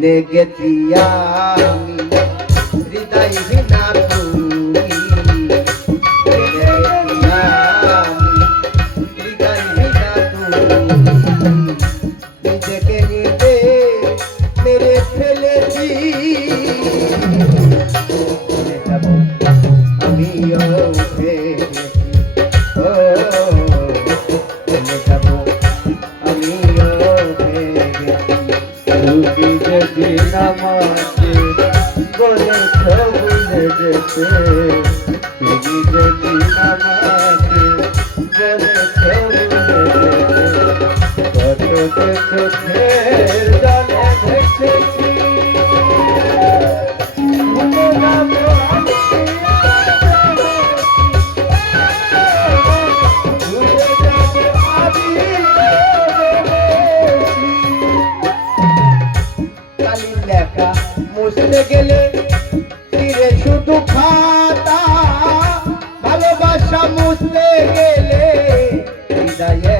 জেনে গেছি আমি। হৃদয় বিনা ভুলে ভালোবাসা মুছতে গেলে হৃদয়ে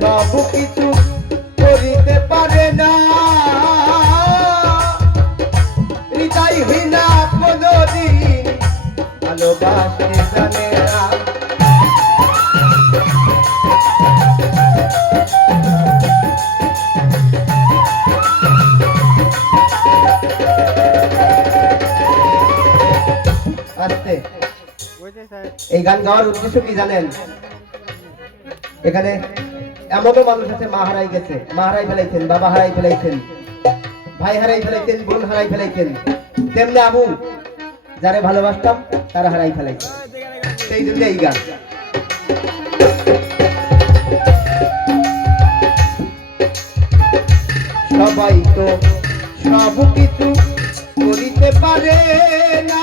সব কিছু করিতে পারে না। হৃদয় হীনা কোনদিন ভালোবাসতে জানে না। এই গান গাওয়ার উদ্দেশ্য কি জানেন? এখানে এমনও মানুষ আছে, মা হারাই গেছে। মা হারাই ফেলাইছেন, বাবা হারাই ফেলাইছেন, ভাই হারাই ফেলাইছেন, বোন হারাই ফেলাইছেন। তেমনি আবু, যারা ভালোবাসতাম, তারা হারাই ফেলাইছে। সেই জন্য এই গান। সবাই তো সব কিছু করিতে পারে না।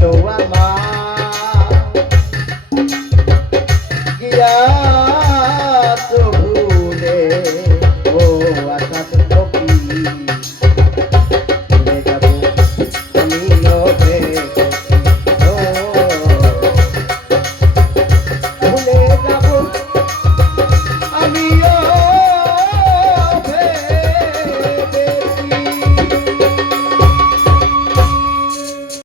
তো আমার। গিয়া তো ও আশা